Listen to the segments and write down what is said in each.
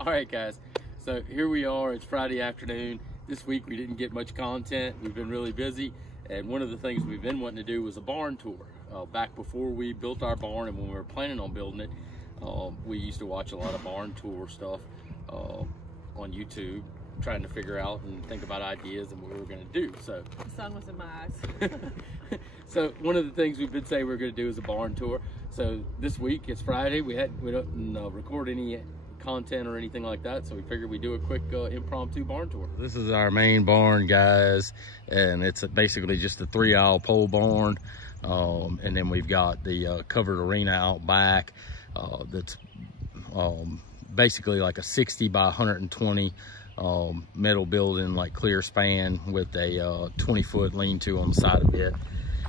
All right, guys. So here we are. It's Friday afternoon. This week we didn't get much content. We've been really busy. And one of the things we've been wanting to do was a barn tour. Back before we built our barn and when we were planning on building it, we used to watch a lot of barn tour stuff on YouTube, trying to figure out and think about ideas and what we were going to do. So the sun was in my eyes. So one of the things we've been saying we're going to do is a barn tour. So this week, it's Friday. We didn't record any content or anything like that, so we figured we'd do a quick impromptu barn tour. This is our main barn, guys, and it's basically just a 3-aisle pole barn, and then we've got the covered arena out back that's basically like a 60 by 120 metal building, like clear span, with a 20-foot lean-to on the side of it.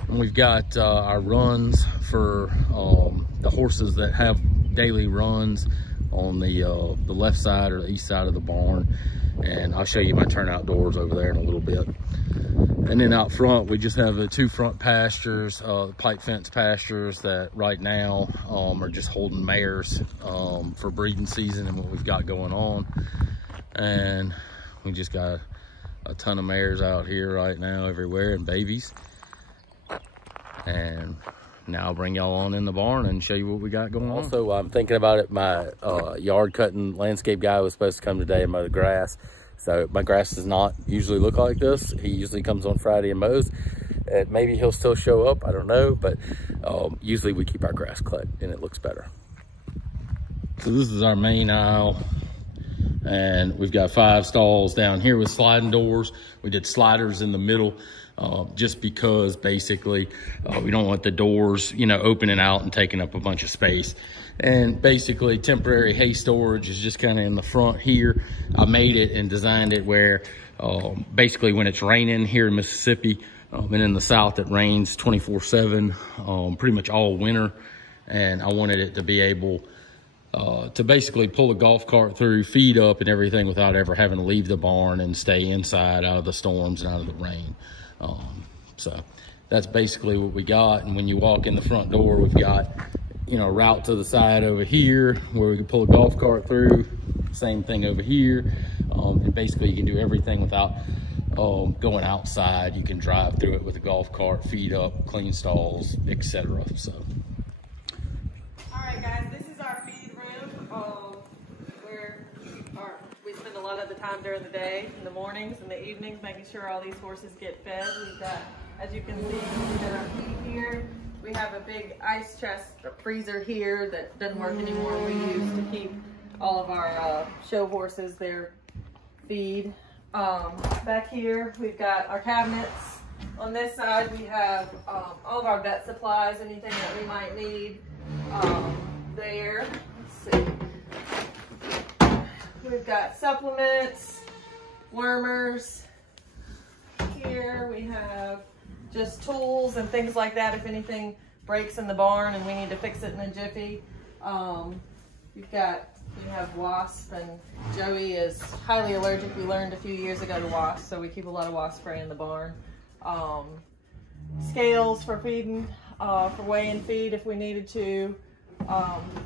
And we've got our runs for the horses that have daily runs on the left side or the east side of the barn, and I'll show you my turnout doors over there in a little bit. And then out front we just have the 2 front pastures, pipe fence pastures that right now are just holding mares for breeding season and what we've got going on. And we just got a ton of mares out here right now everywhere, and babies. And now I'll bring y'all on in the barn and show you what we got going on. Also, I'm thinking about it. My yard cutting landscape guy was supposed to come today and mow the grass. So my grass does not usually look like this. He usually comes on Friday and mows. Maybe he'll still show up, I don't know. But usually we keep our grass cut and it looks better. So this is our main aisle. And we've got 5 stalls down here with sliding doors. We did sliders in the middle just because basically we don't want the doors, you know, opening out and taking up a bunch of space. And basically temporary hay storage is just kind of in the front here. I made it and designed it where basically when it's raining here in Mississippi and in the South, it rains 24/7 pretty much all winter. And I wanted it to be able to basically pull a golf cart through, feed up and everything without ever having to leave the barn and stay inside out of the storms and out of the rain. So that's basically what we got. And when you walk in the front door, we've got, you know, a route to the side over here where we can pull a golf cart through. Same thing over here. And basically you can do everything without going outside. You can drive through it with a golf cart, feed up, clean stalls, etc. So. All right, guys, this is our feed room where we spend a lot of the time during the day, in the mornings and the evenings, making sure all these horses get fed. We've got, as you can see, we've got our feed here. We have a big ice chest freezer here that doesn't work anymore. We use to keep all of our show horses their feed. Back here, we've got our cabinets. On this side, we have all of our vet supplies, anything that we might need there. Let's see. We've got supplements, wormers. Here we have just tools and things like that if anything breaks in the barn and we need to fix it in a jiffy. We have wasp, and Joey is highly allergic. We learned a few years ago to wasp, so we keep a lot of wasp spray in the barn. Scales for feeding, for weighing feed if we needed to.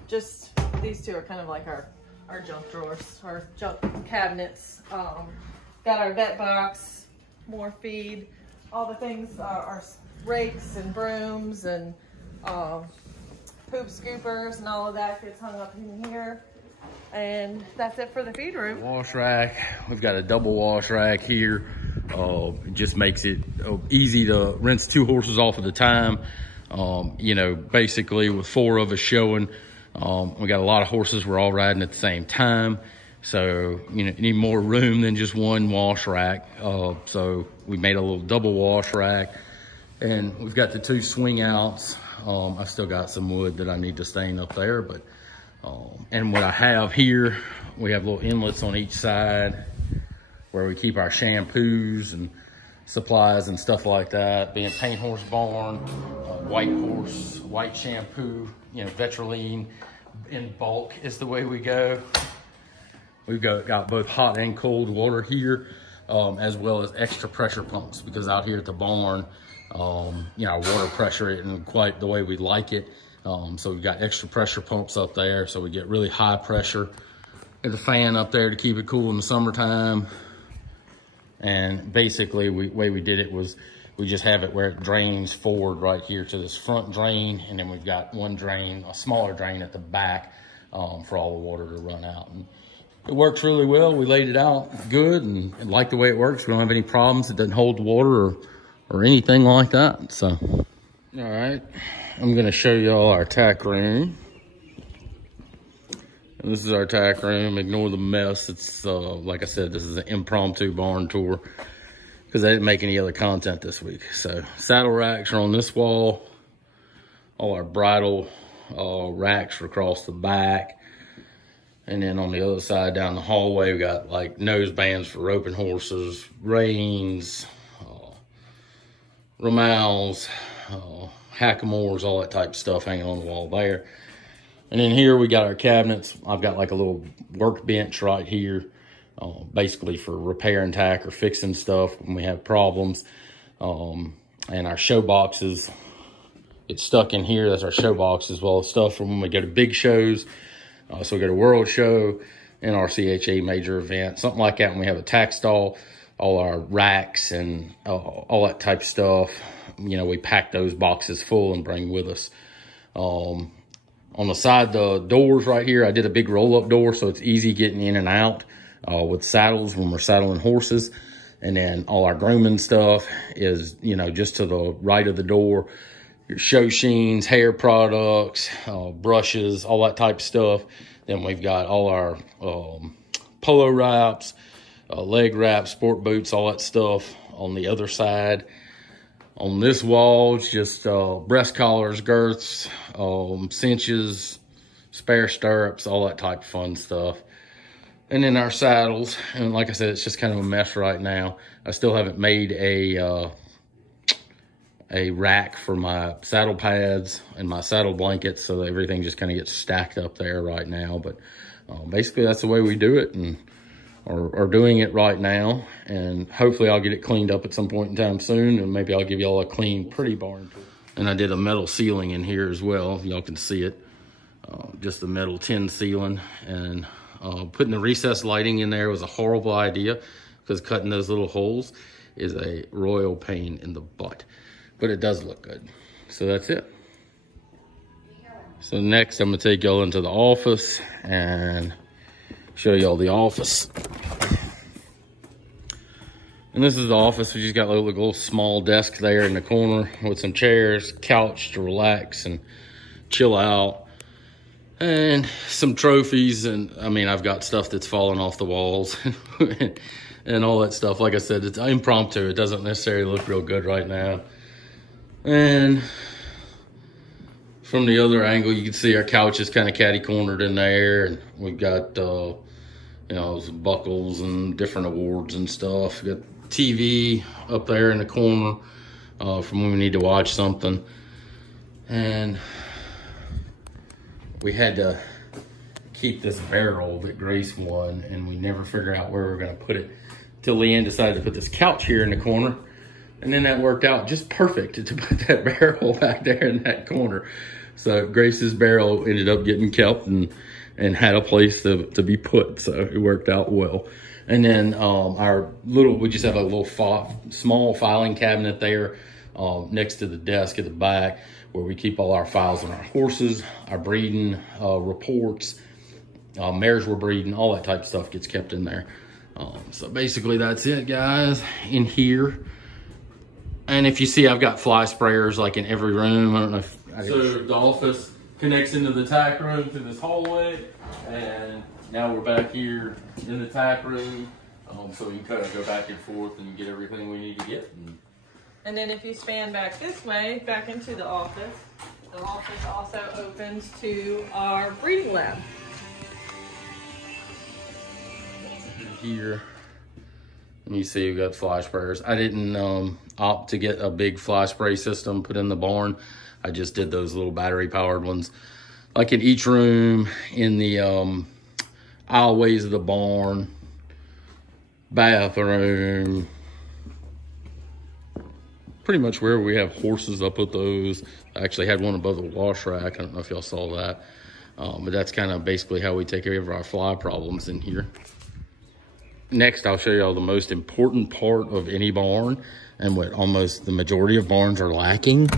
Just these 2 are kind of like our junk drawers, our junk cabinets. Got our vet box, more feed, all the things, our rakes and brooms and poop scoopers and all of that gets hung up in here. And that's it for the feed room. Wash rack. We've got a double wash rack here. It just makes it easy to rinse 2 horses off at a time. You know, basically with 4 of us showing, we got a lot of horses. We're all riding at the same time. So, you know, you need more room than just 1 wash rack. So we made a little double wash rack, and we've got the 2 swing outs. I've still got some wood that I need to stain up there, but, and what I have here, we have little inlets on each side where we keep our shampoos and supplies and stuff like that. Being paint horse barn, white shampoo, you know, Vetraline in bulk is the way we go. We've got both hot and cold water here, as well as extra pressure pumps, because out here at the barn, you know, our water pressure isn't quite the way we like it. So we've got extra pressure pumps up there, so we get really high pressure Got the fan up there to keep it cool in the summertime. And basically, the way we did it was we just have it where it drains forward right here to this front drain. And then we've got one drain, a smaller drain at the back for all the water to run out. And it works really well. We laid it out good and like the way it works. We don't have any problems. It doesn't hold the water or anything like that. So, all right, I'm gonna show y'all our tack room. And this is our tack room. Ignore the mess. It's like I said, this is an impromptu barn tour because I didn't make any other content this week. So saddle racks are on this wall. All our bridle racks are across the back. And then on the other side down the hallway, we got like nose bands for roping horses, reins, romals, hackamores, all that type of stuff hanging on the wall there. And then here we got our cabinets. I've got like a little workbench right here, basically for repairing tack or fixing stuff when we have problems. And our show boxes, it's stuck in here. That's our show box as well as stuff from when we go to big shows. So we go to World Show, NRCHA major event, something like that. When we have a tack stall, all our racks and all that type of stuff, you know, we pack those boxes full and bring with us. On the side, the doors right here, I did a big roll-up door so it's easy getting in and out with saddles when we're saddling horses. And then all our grooming stuff is, you know, just to the right of the door. Your show sheens, hair products, brushes, all that type of stuff. Then we've got all our polo wraps, leg wraps, sport boots, all that stuff on the other side. On this wall, it's just breast collars, girths, cinches, spare stirrups, all that type of fun stuff. And then our saddles, and like I said, it's just kind of a mess right now. I still haven't made a rack for my saddle pads and my saddle blankets, so everything just kind of gets stacked up there right now. But basically, that's the way we do it, and are doing it right now. And hopefully I'll get it cleaned up at some point in time soon, and maybe I'll give y'all a clean, pretty barn tour. And I did a metal ceiling in here as well. Y'all can see it. Just a metal tin ceiling. And putting the recessed lighting in there was a horrible idea because cutting those little holes is a royal pain in the butt. But it does look good. So that's it. So next I'm gonna take y'all into the office and show y'all the office. And this is the office. We just got a little small desk there in the corner with some chairs, couch to relax and chill out, and some trophies. And I mean, I've got stuff that's falling off the walls and all that stuff. Like I said, it's impromptu. It doesn't necessarily look real good right now. And from the other angle, you can see our couch is kind of catty cornered in there, and we've got you know, some buckles and different awards and stuff. We got TV up there in the corner from when we need to watch something. And we had to keep this barrel that Grace won, and we never figured out where we were gonna put it till Leanne decided to put this couch here in the corner. And then that worked out just perfect to put that barrel back there in that corner. So Grace's barrel ended up getting kept and had a place to be put. So it worked out well. And then we just have a little small filing cabinet there next to the desk at the back where we keep all our files on our horses, our breeding reports, mares we're breeding, all that type of stuff gets kept in there. So basically that's it, guys, in here. And if you see, I've got fly sprayers like in every room. I don't know if so the office connects into the tack room through this hallway, and now we're back here in the tack room, so we can kind of go back and forth and get everything we need to get. And then if you span back this way, back into the office also opens to our breeding lab. Here, and you see we've got fly sprayers. I didn't opt to get a big fly spray system put in the barn. I just did those little battery powered ones, like in each room, in the aisleways of the barn, bathroom, pretty much wherever we have horses, I put those. I actually had one above the wash rack. I don't know if y'all saw that. But that's kind of basically how we take care of our fly problems in here. Next, I'll show y'all the most important part of any barn and what almost the majority of barns are lacking.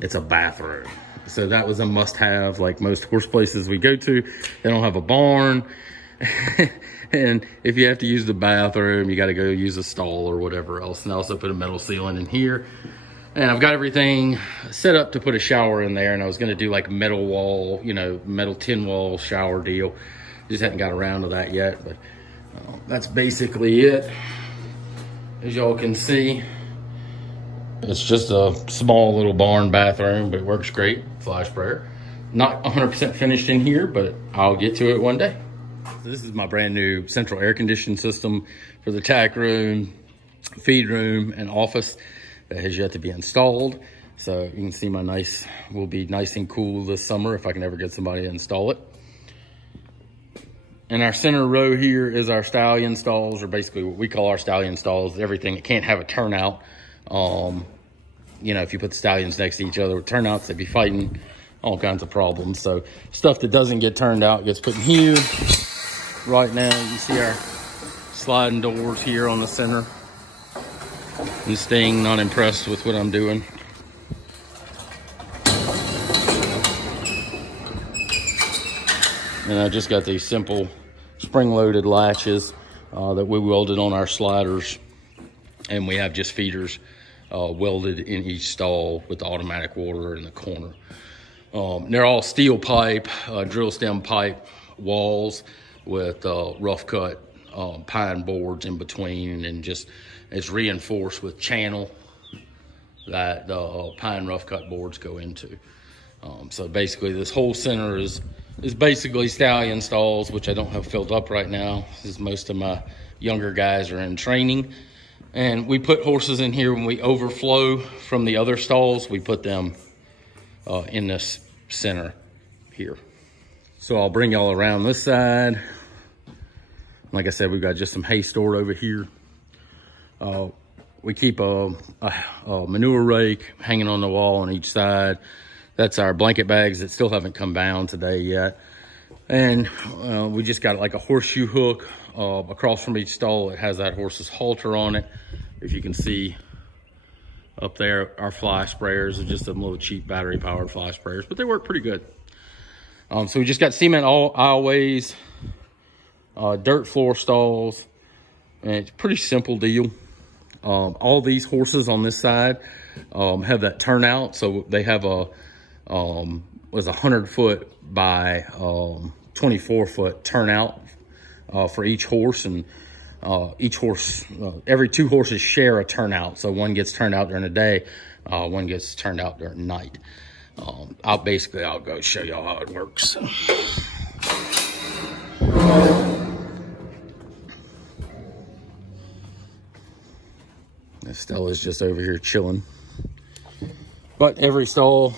It's a bathroom. So that was a must-have. Like most horse places we go to, they don't have a barn. And if you have to use the bathroom, you got to go use a stall or whatever else. And I also put a metal ceiling in here. And I've got everything set up to put a shower in there. And I was going to do like metal wall, you know, metal tin wall shower deal. Just hadn't got around to that yet. But that's basically it. As y'all can see, it's just a small little barn bathroom, but it works great. Fly sprayer. Not 100% finished in here, but I'll get to it one day. So this is my brand new central air conditioning system for the tack room, feed room, and office that has yet to be installed. So you can see my will be nice and cool this summer if I can ever get somebody to install it. In our center row here is our stallion stalls, or basically what we call our stallion stalls, everything that can't have a turnout. You know, if you put the stallions next to each other with turnouts, they'd be fighting all kinds of problems. So stuff that doesn't get turned out gets put in here. Right now, you see our sliding doors here on the center. And Sting not impressed with what I'm doing. And I just got these simple spring-loaded latches that we welded on our sliders. And we have just feeders welded in each stall with the automatic water in the corner. They're all steel pipe, drill stem pipe walls with rough cut pine boards in between, and just it's reinforced with channel that the pine rough cut boards go into. So basically this whole center is basically stallion stalls, which I don't have filled up right now, because most of my younger guys are in training. And we put horses in here when we overflow from the other stalls. We put them in this center here. So I'll bring y'all around this side. Like I said, we've got just some hay stored over here. We keep a manure rake hanging on the wall on each side. That's our blanket bags that still haven't come down today yet. And we just got like a horseshoe hook across from each stall. It has that horse's halter on it. If you can see up there, our fly sprayers are just some little cheap battery powered fly sprayers, but they work pretty good. So we just got cement aisleways, dirt floor stalls, and it's a pretty simple deal. All these horses on this side have that turnout. So they have was 100 foot by 24 foot turnout for each horse. And each horse, every two horses share a turnout. So one gets turned out during the day, one gets turned out during night. I'll go show y'all how it works. Stella's just over here chilling. But every stall,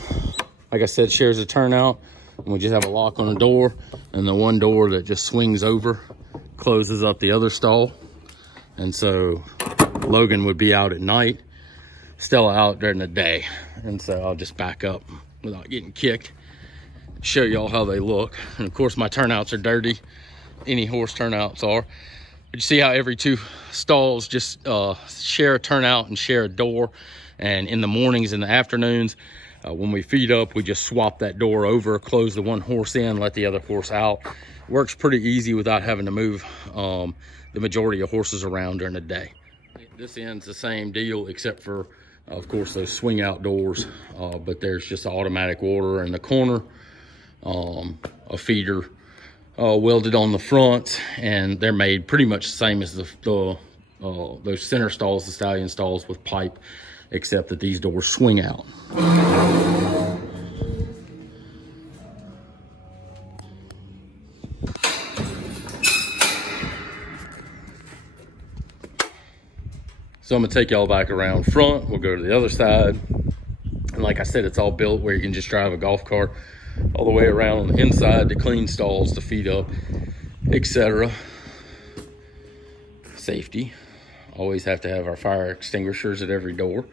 like I said, shares a turnout. And we just have a lock on the door, and the one door that just swings over closes up the other stall. And so Logan would be out at night, Stella out during the day. And so I'll just back up without getting kicked, show y'all how they look. And of course my turnouts are dirty. Any horse turnouts are. But you see how every two stalls just share a turnout and share a door. And in the mornings and the afternoons, when we feed up, we just swap that door over, close the one horse in, let the other horse out. Works pretty easy without having to move the majority of horses around during the day. This end's the same deal, except for, of course, those swing out doors. But there's just an automatic water in the corner, a feeder welded on the front, and they're made pretty much the same as those center stalls, the stallion stalls with pipe, except that these doors swing out. So I'm gonna take y'all back around front. We'll go to the other side. And like I said, it's all built where you can just drive a golf cart all the way around on the inside to clean stalls, to feed up, etc. Safety. Always have to have our fire extinguishers at every door.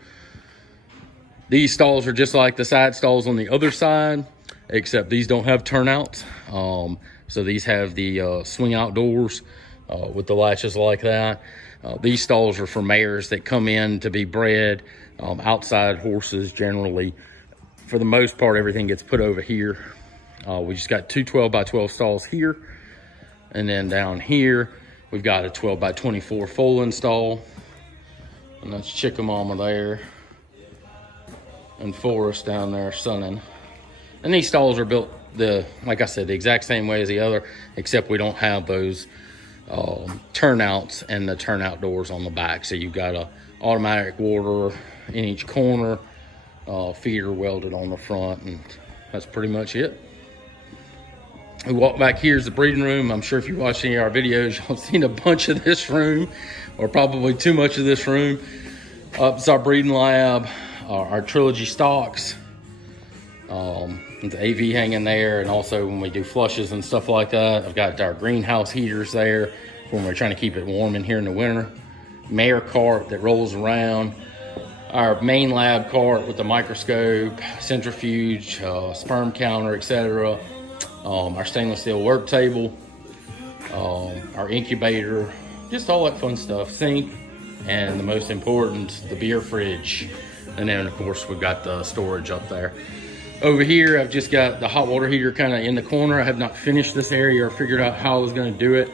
These stalls are just like the side stalls on the other side, except these don't have turnouts. So these have the swing out doors with the latches like that. These stalls are for mares that come in to be bred. Outside horses generally, for the most part, everything gets put over here. We just got two 12 by 12 stalls here. And then down here, we've got a 12 by 24 foal stall. And that's Chickamama there. And Forrest down there sunning. And these stalls are built, like I said, the exact same way as the other, except we don't have those turnouts and the turnout doors on the back. So you've got a automatic water in each corner, feeder welded on the front, and that's pretty much it. We walk back here is the breeding room. I'm sure if you watch any of our videos, y'all seen a bunch of this room, or probably too much of this room. Up's our breeding lab, our trilogy stocks, the AV hanging there, and also when we do flushes and stuff like that, I've got our greenhouse heaters there when we're trying to keep it warm in here in the winter. Mare cart that rolls around. Our main lab cart with the microscope, centrifuge, sperm counter, etc. Our stainless steel work table, our incubator, just all that fun stuff. Sink, and the most important, the beer fridge. And then of course we've got the storage up there. Over here, I've just got the hot water heater kind of in the corner. I have not finished this area or figured out how I was gonna do it.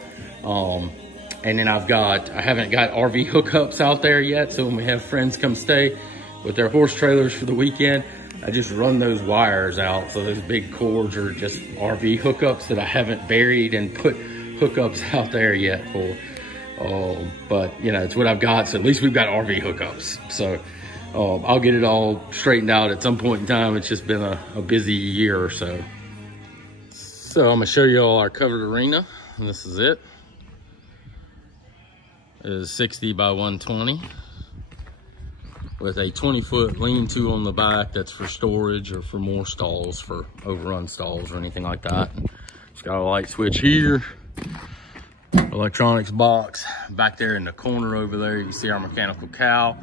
And then I haven't got RV hookups out there yet. So when we have friends come stay with their horse trailers for the weekend, I just run those wires out. So those big cords are just RV hookups that I haven't buried and put hookups out there yet for. But you know, it's what I've got. So at least we've got RV hookups. So I'll get it all straightened out at some point in time. It's just been a busy year or so. So I'm gonna show you all our covered arena, and this is it. It is 60 by 120 with a 20-foot lean-to on the back. That's for storage or for more stalls, for overrun stalls or anything like that. It's got a light switch here, electronics box. Back there in the corner over there, you can see our mechanical cow,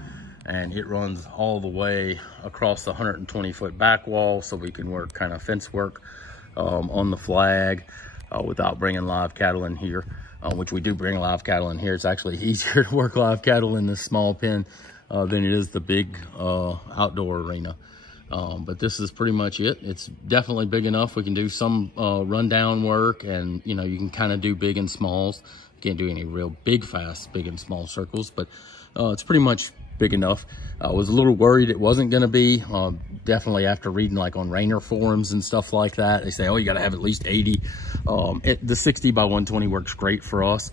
and it runs all the way across the 120-foot back wall, so we can work kind of fence work on the flag without bringing live cattle in here. Which we do bring live cattle in here. It's actually easier to work live cattle in this small pen than it is the big outdoor arena. But this is pretty much it. It's definitely big enough. We can do some rundown work, and you know, you can kind of do big and smalls. You can't do any real big, fast, big and small circles, but it's pretty much big enough. I was a little worried it wasn't gonna be. Definitely after reading like on Rainer forums and stuff like that, they say, oh, you gotta have at least 80. The 60 by 120 works great for us,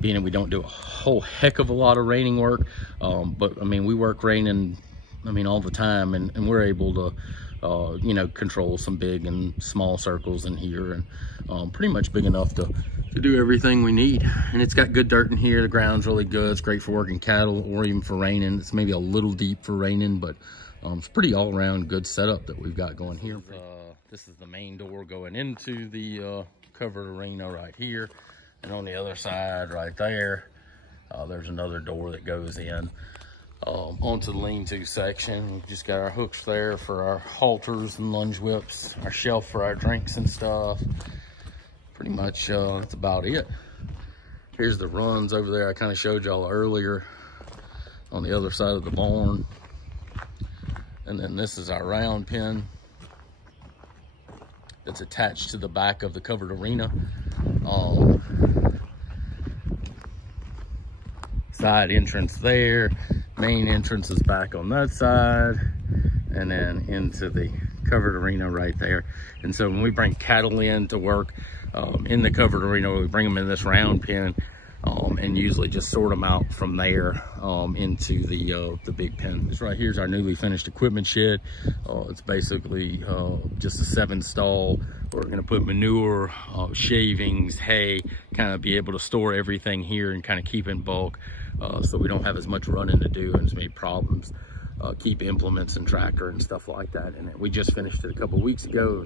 being that we don't do a whole heck of a lot of reining work. But I mean, we work reining, I mean, all the time, and we're able to, you know, control some big and small circles in here, and pretty much big enough to do everything we need. And it's got good dirt in here. The ground's really good. It's great for working cattle or even for reining. It's maybe a little deep for reining, but it's pretty all-around good setup that we've got going here. This is the main door going into the covered arena right here, and on the other side right there, there's another door that goes in onto the lean-to section. We've just got our hooks there for our halters and lunge whips, our shelf for our drinks and stuff. Pretty much that's about it. Here's the runs over there I kind of showed y'all earlier on the other side of the barn. And then this is our round pen that's attached to the back of the covered arena. Side entrance there, main entrance is back on that side, and then into the covered arena right there. And so when we bring cattle in to work in the covered arena, we bring them in this round pen, and usually just sort them out from there into the big pen. This right here is our newly finished equipment shed. It's basically just a 7-stall. We're gonna put manure, shavings, hay, kind of be able to store everything here and kind of keep in bulk, so we don't have as much running to do and as many problems. Keep implements and tractor and stuff like that. And we just finished it a couple weeks ago,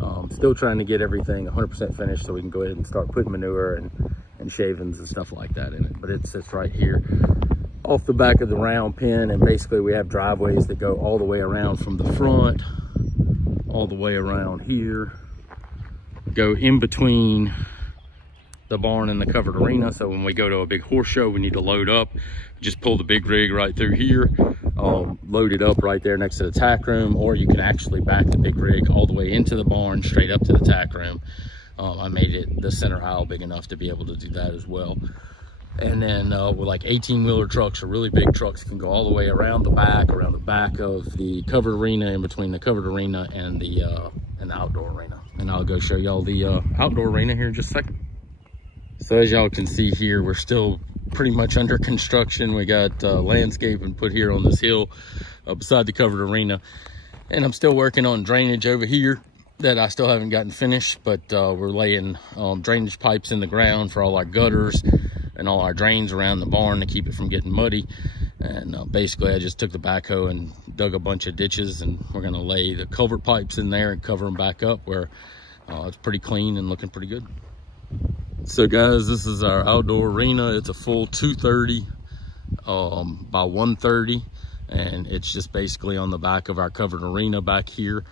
and still trying to get everything 100% finished so we can go ahead and start putting manure and shavings and stuff like that in it. But it sits right here. off the back of the round pen, and basically we have driveways that go all the way around from the front, all the way around here, go in between the barn and the covered arena. So when we go to a big horse show, we need to load up, just pull the big rig right through here, load it up right there next to the tack room, or you can actually back the big rig all the way into the barn, straight up to the tack room. I made it the center aisle big enough to be able to do that as well. And then with like 18-wheeler trucks or really big trucks can go all the way around the back of the covered arena, in between the covered arena and the outdoor arena. And I'll go show y'all the outdoor arena here in just a second. So as y'all can see here, we're still pretty much under construction. We got landscaping put here on this hill beside the covered arena. And I'm still working on drainage over here that I still haven't gotten finished, but we're laying drainage pipes in the ground for all our gutters and all our drains around the barn to keep it from getting muddy. And basically I just took the backhoe and dug a bunch of ditches, and we're gonna lay the culvert pipes in there and cover them back up where it's pretty clean and looking pretty good. So guys, this is our outdoor arena. It's a full 230 by 130, and it's just basically on the back of our covered arena back here.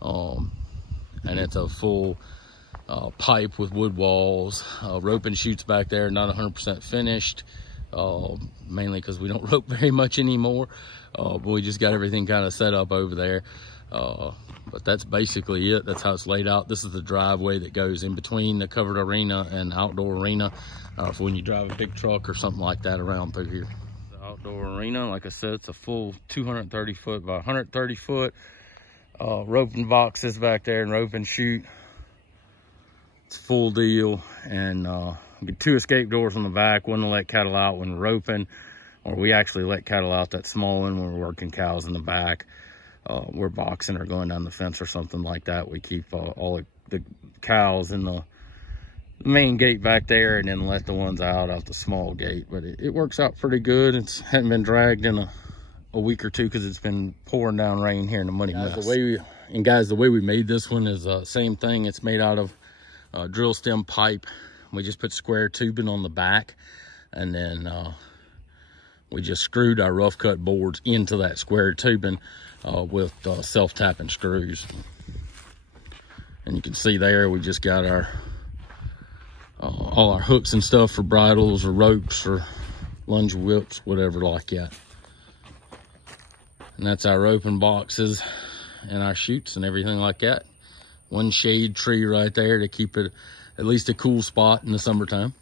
And it's a full pipe with wood walls, rope and chutes back there, not 100% finished, mainly because we don't rope very much anymore, but we just got everything kind of set up over there. But that's basically it. That's how it's laid out. This is the driveway that goes in between the covered arena and outdoor arena for when you drive a big truck or something like that around through here. The outdoor arena, like I said, it's a full 230 foot by 130 foot. Roping boxes back there and rope and chute. It's full deal. And get 2 escape doors on the back, one to let cattle out when we're roping, or we actually let cattle out that small one when we're working cows in the back. We're boxing or going down the fence or something like that. We keep all the cows in the main gate back there, and then let the ones out the small gate. But it works out pretty good. It hadn't been dragged in a week or two because it's been pouring down rain here in the muddy mess. The way we made this one is same thing. It's made out of drill stem pipe. We just put square tubing on the back, and then we just screwed our rough cut boards into that square tubing with self-tapping screws. And you can see there we just got our all our hooks and stuff for bridles or ropes or lunge whips, whatever like that. And that's our roping boxes and our chutes and everything like that. One shade tree right there to keep it at least a cool spot in the summertime.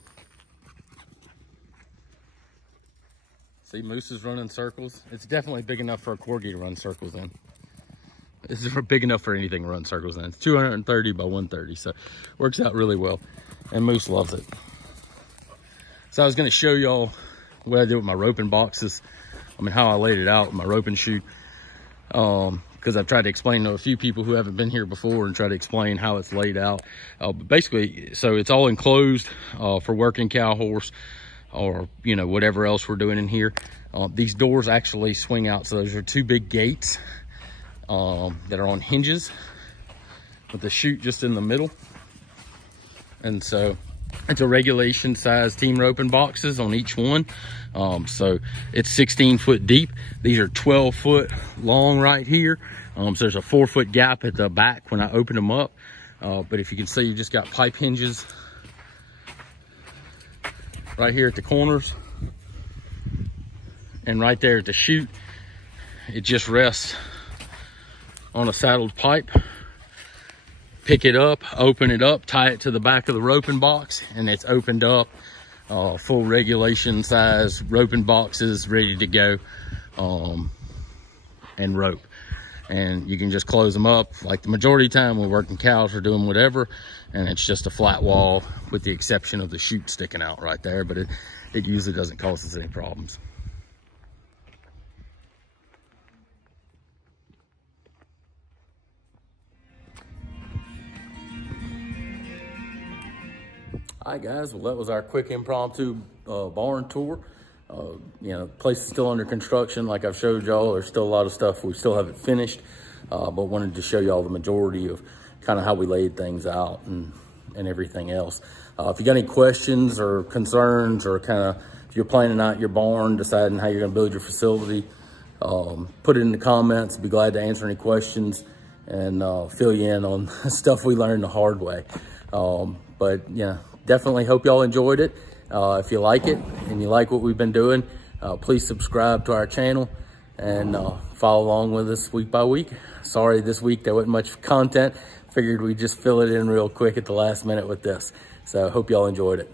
See, Moose is running circles. It's definitely big enough for a corgi to run circles in. This is big enough for anything to run circles in. It's 230 by 130, so works out really well. And Moose loves it. So I was gonna show y'all what I did with my roping boxes. I mean, how I laid it out with my rope and chute. Because I've tried to explain to a few people who haven't been here before and try to explain how it's laid out. But basically, so it's all enclosed for working cow horse, or you know, whatever else we're doing in here. These doors actually swing out, so those are 2 big gates that are on hinges with the chute just in the middle. And so it's a regulation size team roping boxes on each one. So it's 16 foot deep. These are 12 foot long right here. So there's a 4 foot gap at the back when I open them up. But if you can see, you just got pipe hinges right here at the corners, and right there at the chute, it just rests on a saddled pipe. Pick it up, open it up, tie it to the back of the roping box, and it's opened up. Full regulation size roping boxes ready to go, and rope. And you can just close them up. Like the majority of the time we're working cows or doing whatever, and it's just a flat wall with the exception of the chute sticking out right there, but it usually doesn't cause us any problems. All right, guys, well, that was our quick impromptu barn tour. You know, the place is still under construction. Like I've showed y'all, there's still a lot of stuff we still haven't finished, but wanted to show y'all the majority of kind of how we laid things out. And and everything else. If you got any questions or concerns, or kind of if you're planning out your barn, deciding how you're gonna build your facility, put it in the comments. Be glad to answer any questions and fill you in on stuff we learned the hard way. But yeah, definitely hope y'all enjoyed it. If you like it and you like what we've been doing, please subscribe to our channel and follow along with us week by week. Sorry this week there wasn't much content. Figured we'd just fill it in real quick at the last minute with this. So hope y'all enjoyed it.